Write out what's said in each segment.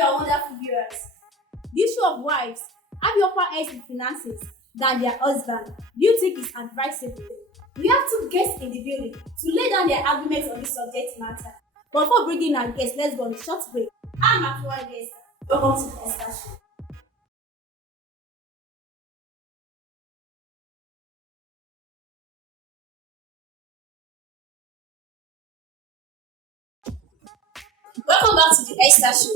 our wonderful viewers. The issue of wives have the upper edge in finances than their husband. Do you think it's advisable? We have two guests in the building to lay down their arguments on this subject matter. But before bringing our guests, let's go on a short break. I'm Afua Guest. Welcome to Esther Show. Welcome back to the Esther Show.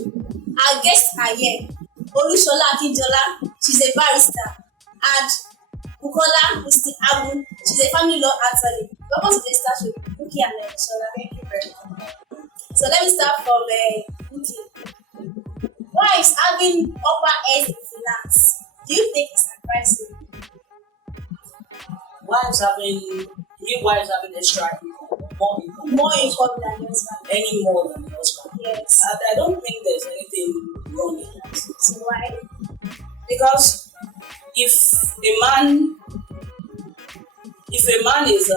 Our guests are here. Olushola Akinjola, she's a barrister, and Bukola Musti Abu, she's a family law attorney. Welcome to the Esther Show, Buki and Olushola. Thank you very much. So let me start from Buki. Wives having upper edge in finance, do you think it's advisable? Wives having extra income, More income than the husband? any more than the husband. Yes. I don't think there's anything wrong in that. So why? Because if a man is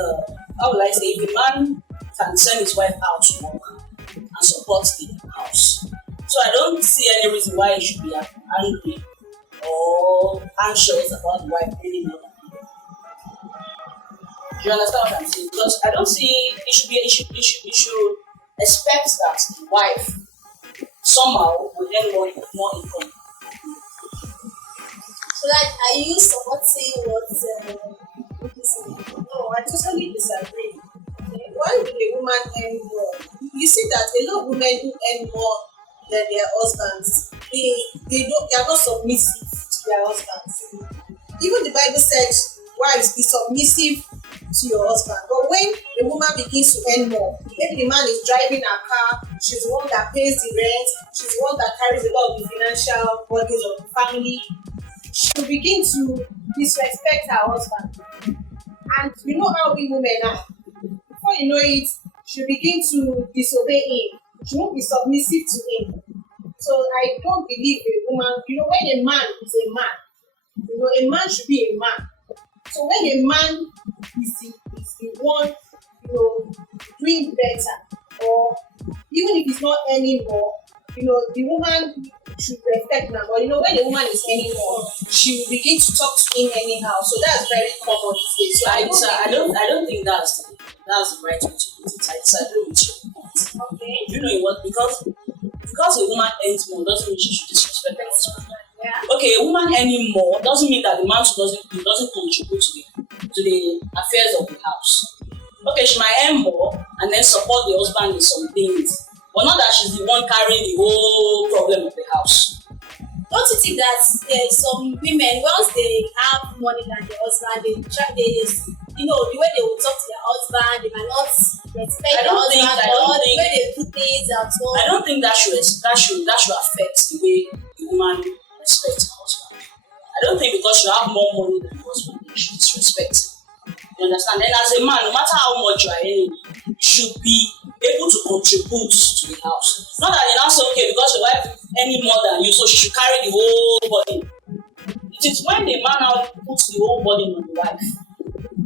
how will I say, if a man can send his wife out to work and support the house, so I don't see any reason why he should be angry or anxious about the wife anymore. Do you understand what I'm saying? Because I don't see he should expect that the wife somehow will earn more income. So like, are you supporting what Buki said? No, I totally disagree. Why would a woman earn more? You see that a lot of women who earn more than their husbands, they are not submissive to their husbands. Even the Bible said, wives, be submissive to your husband. But when a woman begins to earn more, maybe the man is driving her car, she's the one that pays the rent, she's the one that carries a lot of the financial burdens of the family, she'll begin to disrespect her husband. And you know how we women are. Before you know it, she'll begin to disobey him. She won't be submissive to him. So I don't believe a woman, when a man is a man, a man should be a man. So when a man is the one, doing better, or even if he's not earning more, the woman should respect him. But when a woman is earning more, she will begin to talk to him anyhow. So that's very common these days. So I don't think that's the right way to put it. I disagree with you. Okay. Do you know what? Because a woman earns more doesn't mean she should disrespect her husband. Yeah. Okay, a woman earning more doesn't mean that the man doesn't contribute to the affairs of the house. Okay, she might earn more and then support the husband in some things, but not that she's the one carrying the whole problem of the house. Don't you think that some women, once they have money than their husband, the way they will talk to their husband, they might not respect their husband, or the way they put things at home? I don't think that should affect the way the woman respects her husband. I don't think because you have more money than the husband, you should disrespect him. You understand? And as a man, no matter how much you are earning, you should be able to contribute to the house. Not that you're not so okay because your wife earning more than you, so she should carry the whole burden. It is when the man now puts the whole burden on the wife,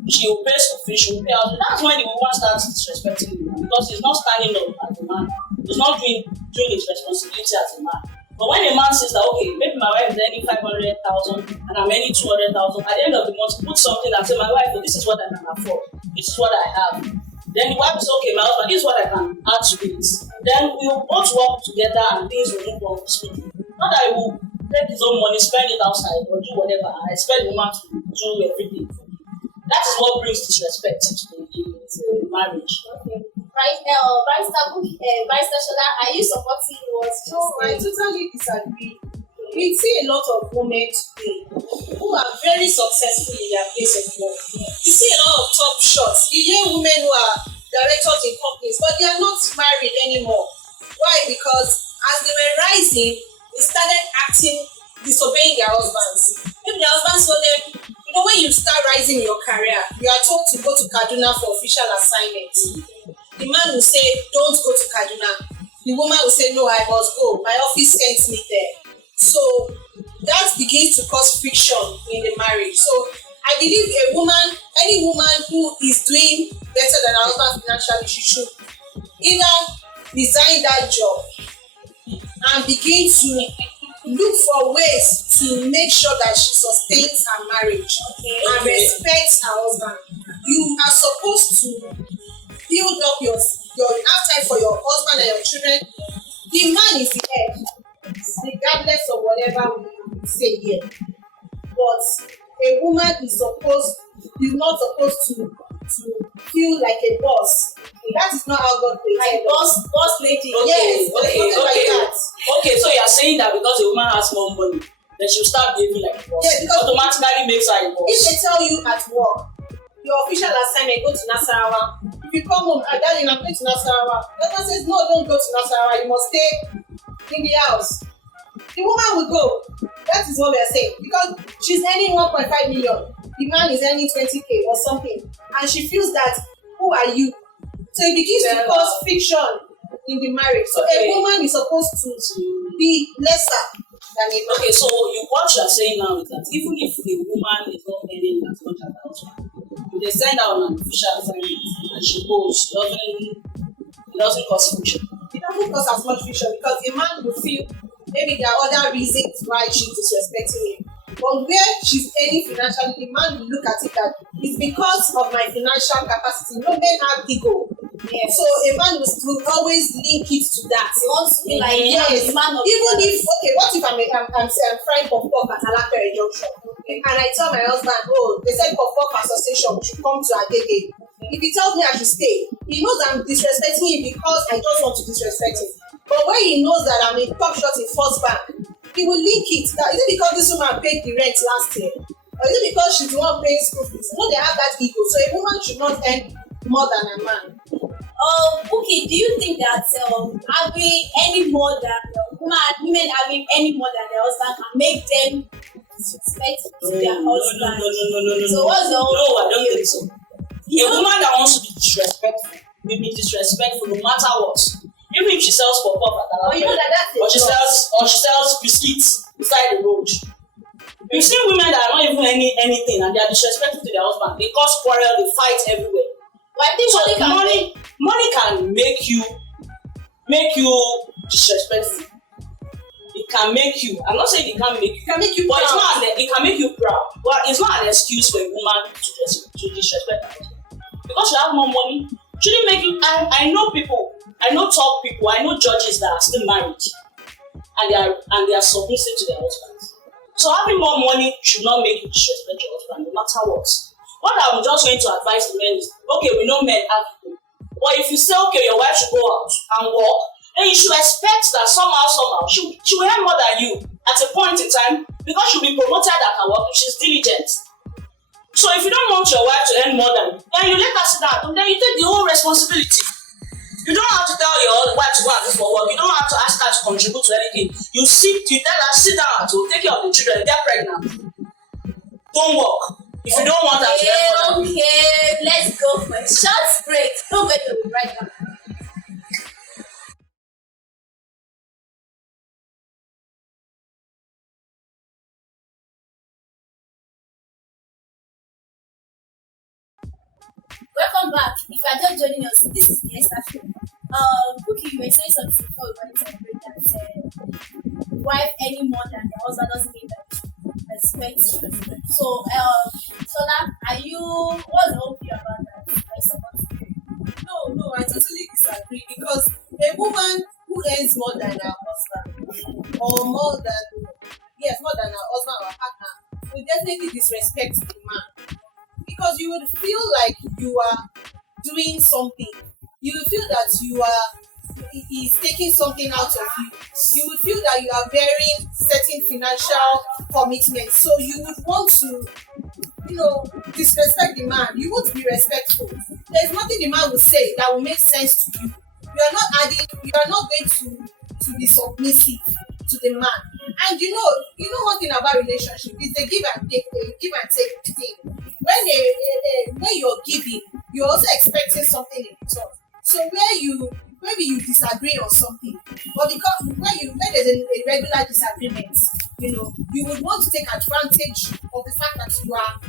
she will pay some fish, she will pay out. That's when the woman starts disrespecting the man because he's not standing up as a man. He's not doing his responsibility as a man. But when a man says that, okay, maybe my wife is earning 500,000 and I'm earning 200,000, at the end of the month, put something and say, my wife, this is what I can afford, this is what I have. Then the wife is okay, my husband, this is what I can add to it. Then we will both work together and things will move on smoothly. Not that I will take his own money, spend it outside or do whatever, and expect the woman to do everything for me. That is what brings disrespect into the marriage. Okay. Right, Barrister Shola, are you supporting what? No, I totally disagree. We see a lot of women today who are very successful in their place of work. You see a lot of top shots. You hear women who are directors in companies, but they are not married anymore. Why? Because as they were rising, they started disobeying their husbands. Maybe their husbands told them, when you start rising in your career, you are told to go to Kaduna for official assignments. The man will say, don't go to Kaduna. The woman will say, no, I must go. My office sends me there. So that begins to cause friction in the marriage. So I believe any woman who is doing better than her husband financially, she should either resign that job and begin to look for ways to make sure that she sustains her marriage and respects her husband. You are supposed to build up your have time for your husband and your children. The man is the head, regardless of whatever we say here. But a woman is not supposed to feel like a boss. That is not how God created us. Boss lady. Yes, okay, something like that. Okay, so you are saying that because a woman has more money, then she'll start behaving like a boss. Yeah, because automatically makes her a boss. if they tell you at work, your official assignment, go to Nasarawa. If you come home, darling, I'm going to Nasarawa. The husband says, no, don't go to Nasarawa. You must stay in the house. The woman will go. That is what we are saying. Because she's earning 1.5 million. The man is earning 20K or something. And she feels that, who are you? So it begins to cause friction in the marriage. So a woman is supposed to be lesser than a man. Okay, so what you are saying now is that even if the woman is not earning as much as the husband, if they send her on an official assignment and she goes, it doesn't cause friction. It doesn't cause as much friction because a man will feel maybe there are other reasons why she's disrespecting him. But where she's earning financially, the man will look at it that it's because of my financial capacity. No men have ego. Yes. So a man will always link it to that. He wants to be like, yes. man of Even if, okay, what if I'm frying pop at Alapere Junction? And I tell my husband, oh, they said pop association, we should come to Agege. If he tells me I should stay, he knows I'm disrespecting him because I just want to disrespect him. But when he knows that I'm a top shot in First Bank, he will link it. That, is it because this woman paid the rent last year? Or is it because she's the one paying school fees? No, they have that ego. So a woman should not earn more than a man. Okay, do you think that having any more than women having any more than their husband can make them disrespect their husband? No. So what's your No, I don't think so. A woman that wants to be disrespectful will be disrespectful no matter what. Even if she sells pop at But you know that's or she sells biscuits beside the road. We've seen women that are not even anything and they are disrespectful to their husband. They cause quarrel, they fight everywhere. But I think So money can make you disrespectful. It can make you. I'm not saying it can't make you. It can make you but proud. it can make you proud. But it's not an excuse for a woman to disrespect her husband. Because you have more money, shouldn't make you. I know people. I know top people. I know judges that are still married, and they are submissive to their husbands. So having more money should not make you disrespect your husband, no matter what. What I'm just going to advise the men is, okay, we know men have ego, but if you say, okay, your wife should go out and work, then you should expect that somehow she will earn more than you at a point in time because she'll be promoted at her work if she's diligent. So if you don't want your wife to earn more than you, then you let her sit down and then you take the whole responsibility. You don't have to tell your wife to go and do for work. You don't have to ask her to contribute to anything. You tell her, sit down at home, take care of the children, get pregnant. Don't work. If you don't want her to earn more than you. Okay, let's go for a short break. Don't wait till we right now. Welcome back. If you are just joining us, this is the Esther Show. Cookie, you were saying something before we went to break that wife any more than the husband doesn't mean that respect. So now, what's the whole view about that? Are you supporting? No, I totally disagree because a woman who earns more than her husband or more than her husband or partner will definitely disrespect the man because you would feel like you are doing something. You will feel that he's taking something out of you. You would feel that you are bearing certain financial commitments. So you would want to, disrespect the man. You won't be respectful. There's nothing the man will say that will make sense to you. You are not going to be submissive to the man. And you know one thing about relationship is a give and take thing. When you're giving, you're also expecting something in return. So maybe you disagree on something, but because when there's a regular disagreement, you would want to take advantage of the fact that you are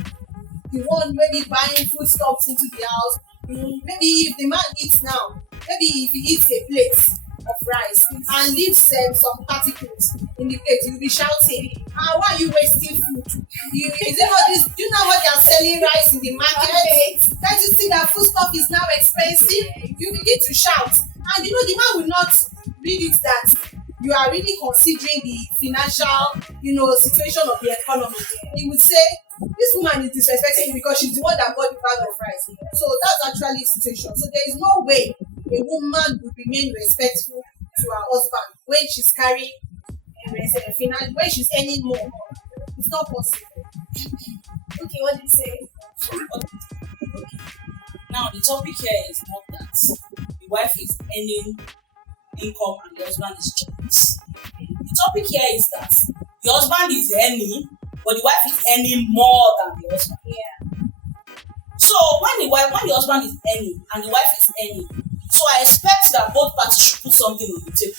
the one maybe buying foodstuffs into the house. Maybe if the man eats now, maybe if he eats a plate, of rice and leaves some particles in the plate, you'll be shouting, why are you wasting food? Is it not this? Do you know what they are selling rice in the market? Can't you see that food stuff is now expensive? You begin to shout, and the man will not read it that you are really considering the financial, situation of the economy. He would say, this woman is disrespecting me because she's the one that bought the bag of rice. So that's actually the situation. So there is no way a woman would remain respectful to her husband when she's carrying when she's earning more. It's not possible. Okay, what did you say? Sorry. Okay. Now the topic here is not that the wife is earning income and the husband is jobless. The topic here is that the husband is earning, but the wife is earning more than the husband. Yeah. So when the husband is earning and the wife is earning, so I expect that both parties should put something on the table.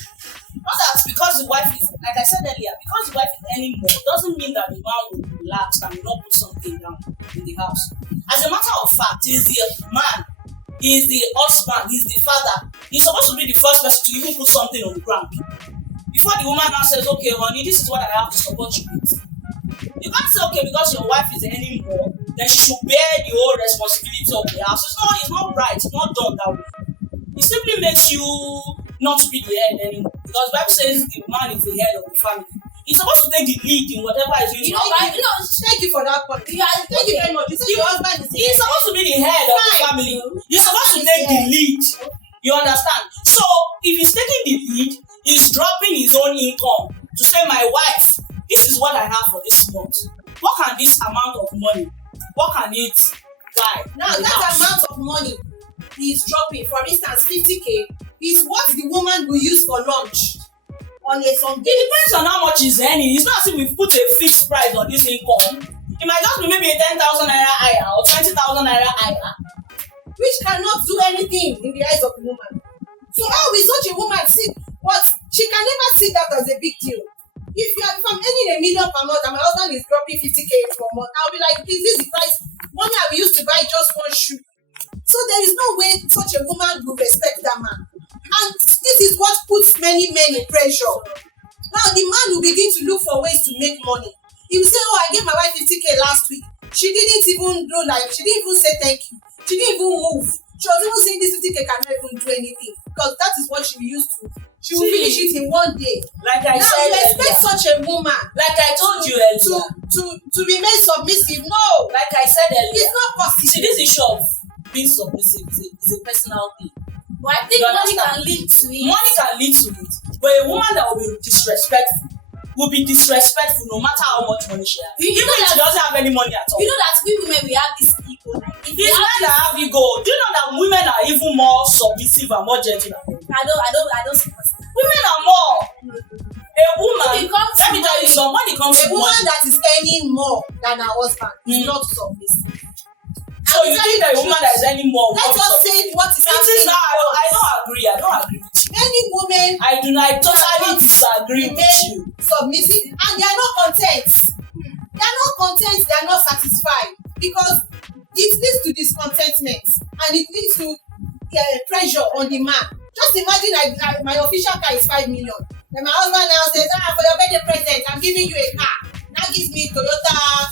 Not that because the wife is, like I said earlier, because the wife is earning more doesn't mean that the man will relax and will not put something down in the house. As a matter of fact, he's the man, he's the husband, he's the father. He's supposed to be the first person to even put something on the ground. Before the woman now says, okay, honey, this is what I have to support you with. You can't say, okay, because your wife is earning more, then she should bear the whole responsibility of the house. It's not right, it's not done that way. It simply makes you not to be the head anymore. Because the Bible says the man is the head of the family. He's supposed to take the lead in whatever is doing. Thank you for that point. Thank you very much. You said your husband is he's supposed to be the head of the family. He's supposed to take the lead. You understand? So if he's taking the lead, he's dropping his own income to say, my wife, this is what I have for this month. What can this amount of money, what can it buy? Now that amount of money he's dropping, for instance 50k, is what the woman will use for lunch on a Sunday. It depends on how much he's earning. It's not as if we put a fixed price on this income. It might just be maybe a 10,000 naira higher or 20,000 naira higher, which cannot do anything in the eyes of the woman. So how will such a woman see what she can never see that as a big deal? If I'm earning $1 million per month and my husband is dropping 50k per month, I'll be like, this is the price money I will use to buy just one shoe. So there is no way such a woman will respect that man. And this is what puts many men in pressure. Now the man will begin to look for ways to make money. He will say, I gave my wife 50k last week. She didn't even say thank you. She didn't even move. She was even saying this 50k cannot even do anything. Because that is what she will use to. She will finish it in one day. Like I said you expect such a woman, like I told you earlier, to remain submissive. No. Like I said earlier, it's not possible. See, this issue of being submissive is a personal thing. But I think money can lead to it. Money can lead to it. But a woman that will be disrespectful no matter how much money she has. Even if she doesn't have any money at all. You know that we women, we have this ego. Like, it's men that have ego. Do you know that women are even more submissive and more gentle than men? I don't support that. Women are more. A woman, let me tell you something, when it comes to a woman that is earning more than her husband is not submissive. So you think that a woman that is earning more? Let us say what is happening. I don't agree with you. Many women I totally disagree with you. Submissive, and they are not content. They are not content, they are not satisfied, because it leads to discontentment and it leads to pressure on the man. Just imagine my official car is 5 million. Then my husband now says, for your birthday present, I'm giving you a car. Now gives me Toyota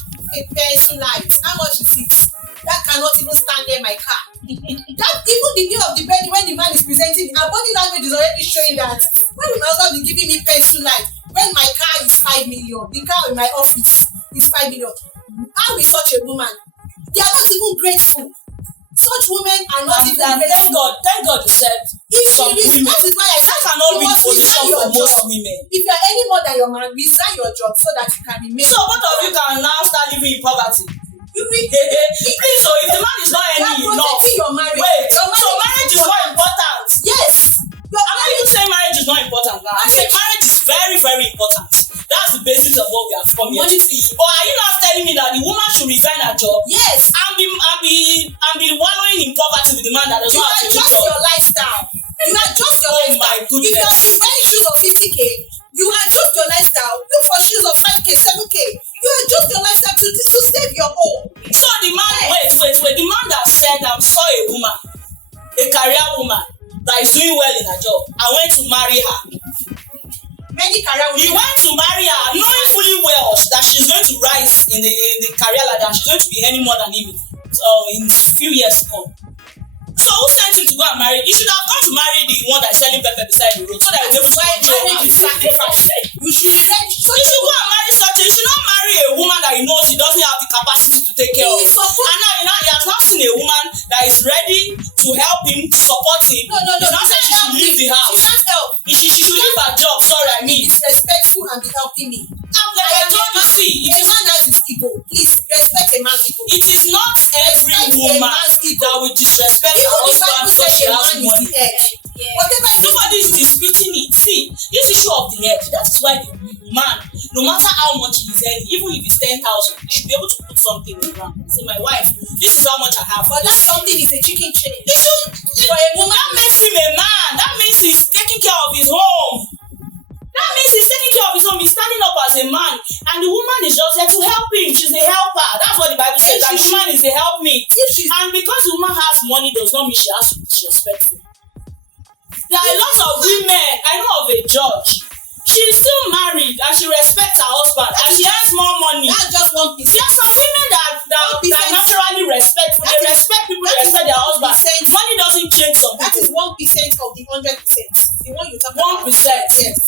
pencil light. How much is it? That cannot even stand there, my car. That even the day of the birthday, when the man is presenting, our body language is already showing that when my husband is giving me pencil light, when my car is 5 million, the car in my office is 5 million. How is such a woman? They are not even grateful. Such women are not even grateful. Thank God you said some women. That is why I said that cannot be the position for most women. If you are any more than your man, resign your job so that you can remain. So both of you can now start living in poverty. Please, so if the man is not earning enough, your marriage. Wait, so marriage is not important. Yes. I'm not even saying marriage is not important now. I'm saying marriage is very, very important. That's the basis of what we have come here to see. But are you now telling me that the woman should resign her job? Yes. And be wallowing in poverty with the man that does not have a job? You adjust your lifestyle. You adjust your lifestyle. My goodness. If you are buying shoes of 50k, you adjust your lifestyle. Look for shoes of 5k, 7k. You adjust your lifestyle to save your own. So the man, wait. The man that said, I saw a woman, a career woman, that is doing well in her job and went to marry her. Many career He women. went to marry her knowing fully well that she's going to rise in the career ladder and she's going to be earning more than him in few years to come. So who sent him to go and marry? He should have gone to marry the one that is selling pepper beside the road so that he'll be able to control her. Marriage is sacrifice. You should be ready. So He should go and marry such a. He should not marry a woman that he knows he doesn't have the capacity to take care of. He is supposed- And now he has not seen a woman that is ready to help him, to support him. No. He's not saying she should leave the house. She can't help. She should leave her job. Sorry, I mean. Disrespectful and be helping me. Like I told you, see, A man has his ego. Please respect a man's ego. it is not every Respect a woman man's ego. that will disrespect her Even the husband Bible because says she a has man is money. the head. Yeah. Whatever it is, Nobody is disputing it. See, this issue of the head, that is why the man, no matter how much he is earning, even if it's 10,000, he should be able to put something in the ground. Say, my wife, this is how much I have. but that something is a chicken chain. For a woman, that makes him a man. That means he's taking care of his home. That means he's taking care of his home. He's standing up as a man, and the woman is just there to help him. She's a helper. That's what the Bible says. That the woman is a helpmate. And because the woman has money, does not mean she has to be disrespectful. There are a lot of women. I know of a judge. She's still married and she respects her husband and she has more money. That's just 1%. There are some women that naturally respectful. They respect people, they respect their husband. Money doesn't change some That is people. 1% of the 100%. The one you talk about. 1%. Yes.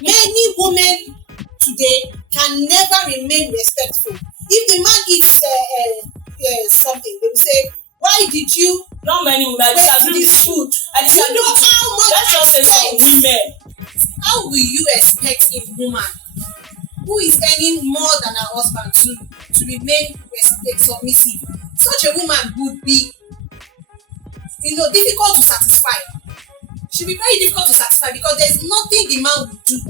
Many women today can never remain respectful. If the man eats something, they will say, "Why did you Not many women. I waste disagree with this you. food?" I disagree You know with you. how much Let's just say some respect. women. How will you expect a woman who is earning more than her husband to remain submissive? Such a woman would be, difficult to satisfy. She'll be very difficult to satisfy because there's nothing the man will do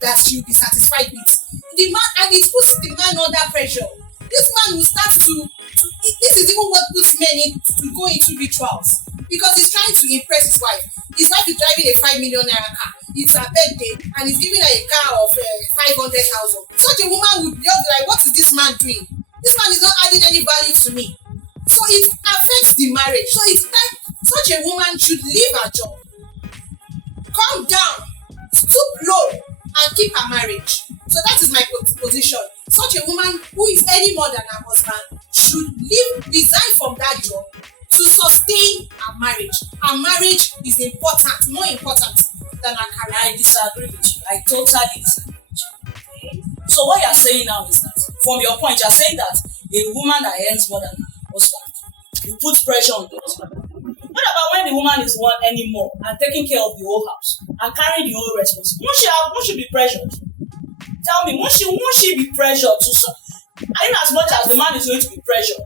that she'll be satisfied with. The man, and it puts the man under pressure. This man will start to this is even what puts men in to go into rituals because he's trying to impress his wife. His wife is driving a 5 million naira car. It's her birthday and he's giving her a car of 500,000. Such a woman would just be like, what is this man doing? This man is not adding any value to me. So it affects the marriage. So it's time such a woman should leave her job, calm down, stoop low, and keep her marriage. So that is my position. Such a woman who is earning more than her husband should resign from that job to sustain her marriage. Her marriage is important, more important than her career. I disagree with you. I totally disagree with you. So what you're saying now is that, from your point, you're saying that a woman that earns more than her husband, you put pressure on the husband. What about when the woman is one earning more and taking care of the whole house and carrying the whole responsibility? Won't she be pressured? Tell me, won't she be pressured to in as much as the man is going to be pressured?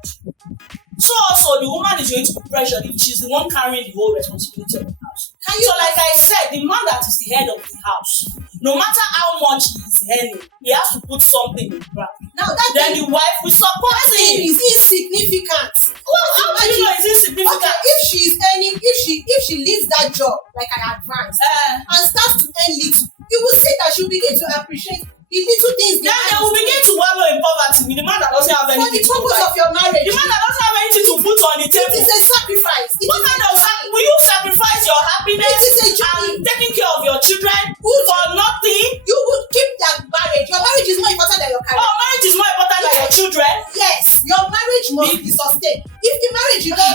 So also the woman is going to be pressured if she's the one carrying the whole responsibility of the house. So like I said, the man that is the head of the house, no matter how much he is earning, he has to put something in the ground. Now Then the wife will support him. is insignificant. Well, how do you know it's insignificant? Okay, if she is earning, if she leaves that job like I advised and starts to earn little, you will see that she will begin to appreciate the little things. Then they will begin to wallow in poverty with the man that doesn't have for the anything to purpose provide. of your marriage. The man that doesn't have anything to put on the It table. is a sacrifice. What kind of will you sacrifice your happiness It is a journey. and taking care of your children for nothing? You would keep that marriage. Your marriage is more important than your career. Oh, marriage is more important than your children. Yes, your marriage must be sustained. If the marriage is not,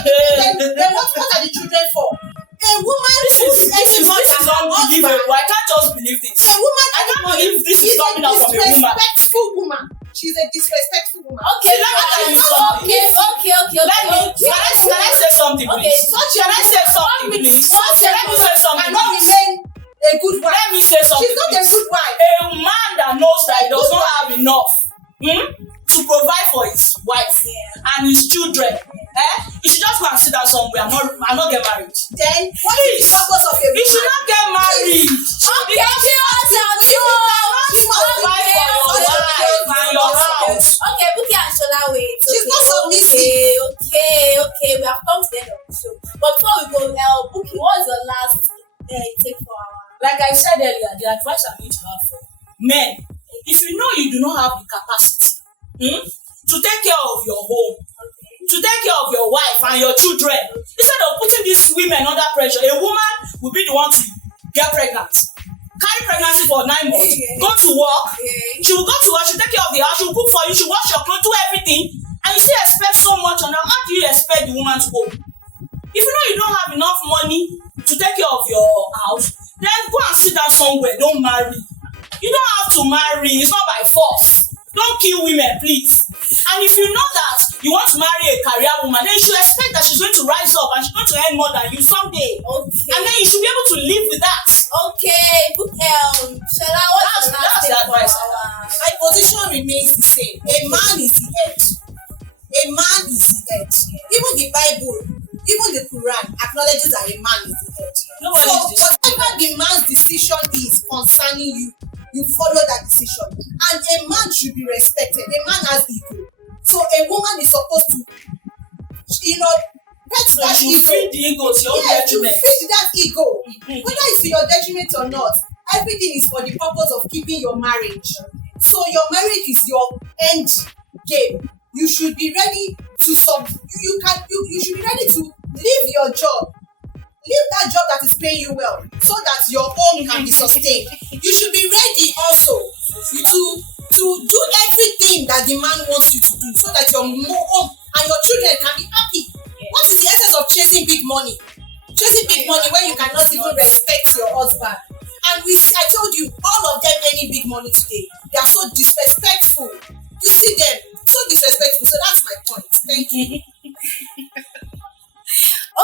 then what are the children for? A woman This is unbelievable. I can't just believe this. A woman I can't believe this is coming out from a woman. Disrespectful woman. She's a disrespectful woman. Okay, let me tell you something. Can I say something, please? Can I say something, please? Let me say something, Cannot please. remain a good wife. Let me say something, She's not a please. good wife. A man that knows that he does not have enough to provide for his wife and his children, he should just go and sit down somewhere and not get married. Then what is the purpose of a woman? He should not get married. Okay, Buki and Shola, wait. She's not submissive. Okay. We have come to the end of the show. But before we go, Buki, what's your last take for our? Like I said earlier, the advice I'm going to have for men, if you know you do not have the capacity to take care of your home, to take care of your wife and your children instead of putting these women under pressure. A woman will be the one to get pregnant, carry pregnancy for 9 months, go to work. She will go to work, she will take care of the house, she will cook for you, she will wash your clothes, do everything, and you still expect so much on her. How do you expect the woman to go? If you know you don't have enough money to take care of your house, then go and sit down somewhere. Don't marry. You don't have to marry. It's not by force. Don't kill women, please. And if you know that you want to marry a career woman, then you should expect that she's going to rise up and she's going to earn more than you someday. Okay. And then you should be able to live with that. Okay, good Shola, what's That's the advice. My position remains the same. A man is the head. A man is the head. Even the Bible, even the Quran acknowledges that a man is the head. Nobody So is whatever the man's decision is concerning you, you follow that decision. And a man should be respected. A man has ego. So a woman is supposed to, pet So that you ego. feed the ego to your own Yes, you detriment. feed that ego. Whether it's to your detriment or not, everything is for the purpose of keeping your marriage. So your marriage is your end game. You should be ready to you should be ready to leave your job. Leave that job that is paying you well so that your home can be sustained. You should be ready also to do everything that the man wants you to do so that your home and your children can be happy. What is the essence of chasing big money? Chasing big money when you cannot even respect your husband. And I told you, all of them earning big money today. They are so disrespectful. You see them, so disrespectful. So that's my point. Thank you.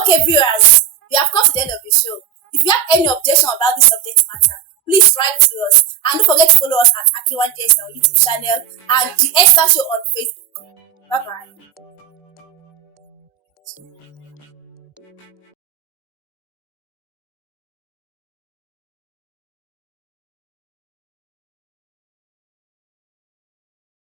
Okay, viewers, we have come to the end of the show. If you have any objection about this subject matter, please write to us. And don't forget to follow us at Aki1JS on YouTube channel and the Esther Show on Facebook. Bye-bye.